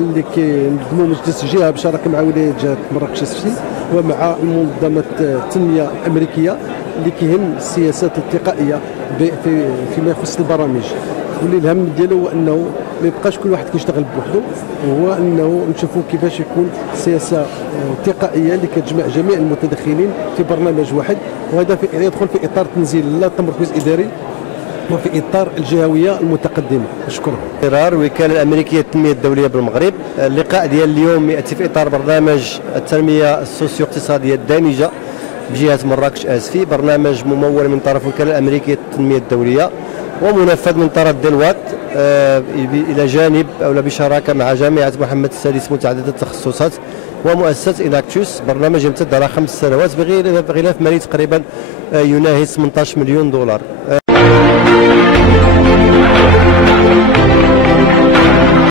اللي كينظموا مجلس الجهه بشراكه مع ولايه جهه مراكش السفلي ومع منظمه التنميه الامريكيه اللي كيهم السياسات التقائيه فيما يخص البرامج. واللي الهم ديالو هو انه ما يبقاش كل واحد كيشتغل بوحده، وهو انه نشوفوا كيفاش يكون سياسه تقائيه اللي كتجمع جميع المتدخلين في برنامج واحد، وهذا يدخل في اطار تنزيل لا تمركز اداري وفي اطار الجهويه المتقدمه. شكرا. قرار الوكاله الامريكيه للتنميه الدوليه بالمغرب. اللقاء ديال اليوم ياتي في اطار برنامج التنميه السوسيو اقتصاديه الدامجه بجهه مراكش اسفي، برنامج ممول من طرف الوكاله الامريكيه للتنميه الدوليه ومنفذ من طرف ديلوات الى جانب او بشراكه مع جامعه محمد السادس متعدده التخصصات ومؤسسه اناكتوس. برنامج يمتد على 5 سنوات بغلاف مالي تقريبا يناهز 18 مليون دولار.